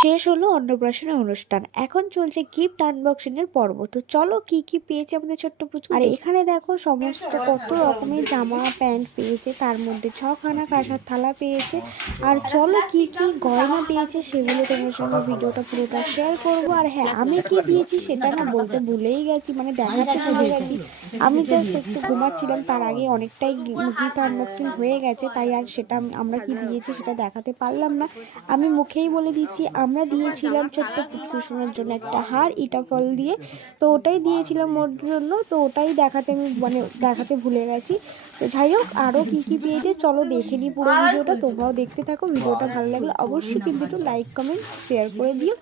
শেষ হলো অন্নপ্রাশনের অনুষ্ঠান, এখন চলছে গিফট আনবক্সিং এর পর্ব। তো চলো কি কি পেয়েছে আমাদের ছোট্ট পুচকু। আর এখানে দেখো সমস্ত কত রকমের জামা প্যান্ট পেয়েছে, তার মধ্যে 6খানা কাঁসার থালা পেয়েছে। আর চলো কি কি গয়না পেয়েছে সেগুলো তোমার সঙ্গে ভিডিওটা পুরোটা শেয়ার করবো। আর হ্যাঁ, আমি কি দিয়েছি সেটা না বলতে ভুলেই গেছি, মানে দেখাতে ভুলে গেছি। আমি জাস্ট একটু ঘুমাচ্ছিলাম, তার আগে অনেকটাই গিফট আনবক্সিং হয়ে গেছে, তাই আর সেটা আমরা কি দিয়েছি সেটা দেখাতে পারলাম না। আমি মুখেই বলে দিচ্ছি, আমরা দিয়েছিলাম ছোট্ট পুচকু সোনার জন্য একটা হার ইটা ফল দিয়ে, তো ওটাই দিয়েছিলাম ওর জন্য, তো ওটাই দেখাতে আমি মানে দেখাতে ভুলে গেছি। তো যাই হোক, আরও কী কী পেয়েছে চলো দেখে নিই পুরো ভিডিওটা, তোমরাও দেখতে থাকো। ভিডিওটা ভালো লাগলে অবশ্যই কিন্তু একটু লাইক কমেন্ট শেয়ার করে দিও।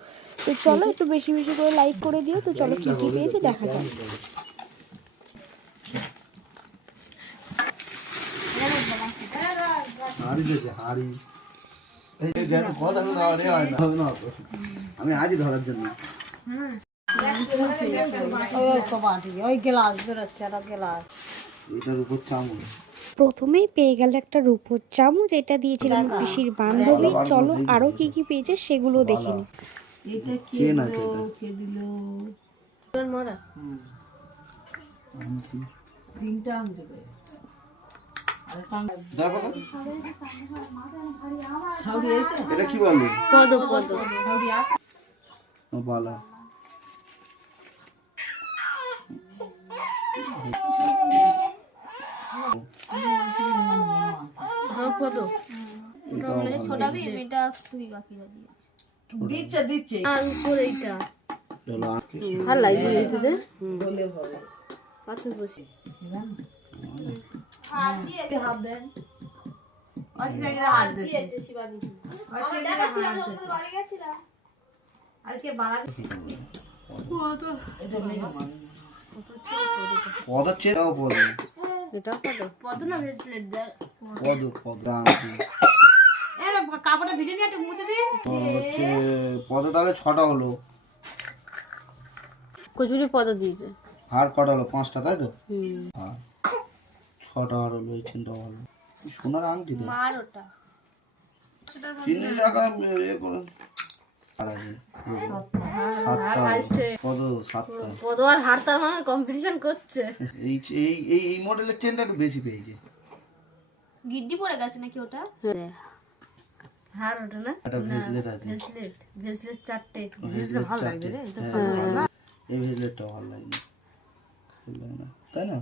তো চলো একটু বেশি বেশি করে লাইক করে দিও। তো চলো কী কী পেয়েছে দেখা যাক। আমি আজই ধরার জন্য প্রথমেই পেয়ে গেল একটা রূপোর চামচ, এটা দিয়েছিলাম পিসির বান্ধবী। চলো আরো কি কি পেয়েছে সেগুলো দেখে নি। এটা কি বললি? পদ পদ বলো। দিচ্ছে আর উপরে এইটা আর লাগছে কিন্তু দে পাথর বসে হাত দেন অসিরাগের হাত দিয়েছে শিবানী অসিরাগের হাত দিয়েছে বাড়ি গেছিলাম আর কে বাড়া পদ এটা মেয়ে মানে পদ চেরাও পদ এটা পদ না ব্রেসলেট দে পদ এ কাপড়টা ভিজে নিয়ে একটু মুছে দে হচ্ছে পদ তাহলে 6টা হলো। কচুরি পদ দিয়েছে হার কটা হলো? 5টা, তাই তো? হ্যাঁ 6টা আর হলো। এই চিন্তা হলো সোনার আংটি দে মার ওটা চিনি টাকা ইয়ে করে আর আছে 7টা পদ 7টা পদ আর হারতা মানে কম্পিটিশন করছে। এই এই এই মডেলের চেনটা একটু বেশি পেয়েছে। গিড্ডি পড়ে গেছে নাকি ওটা? হার ওটা না, এটা ভেজলেট আছে। ভেজলেট 4টে ভেজলেট ভালো লাগে রে, এটা এই ভেজলেটটা ভালো লাগে না, তাই না?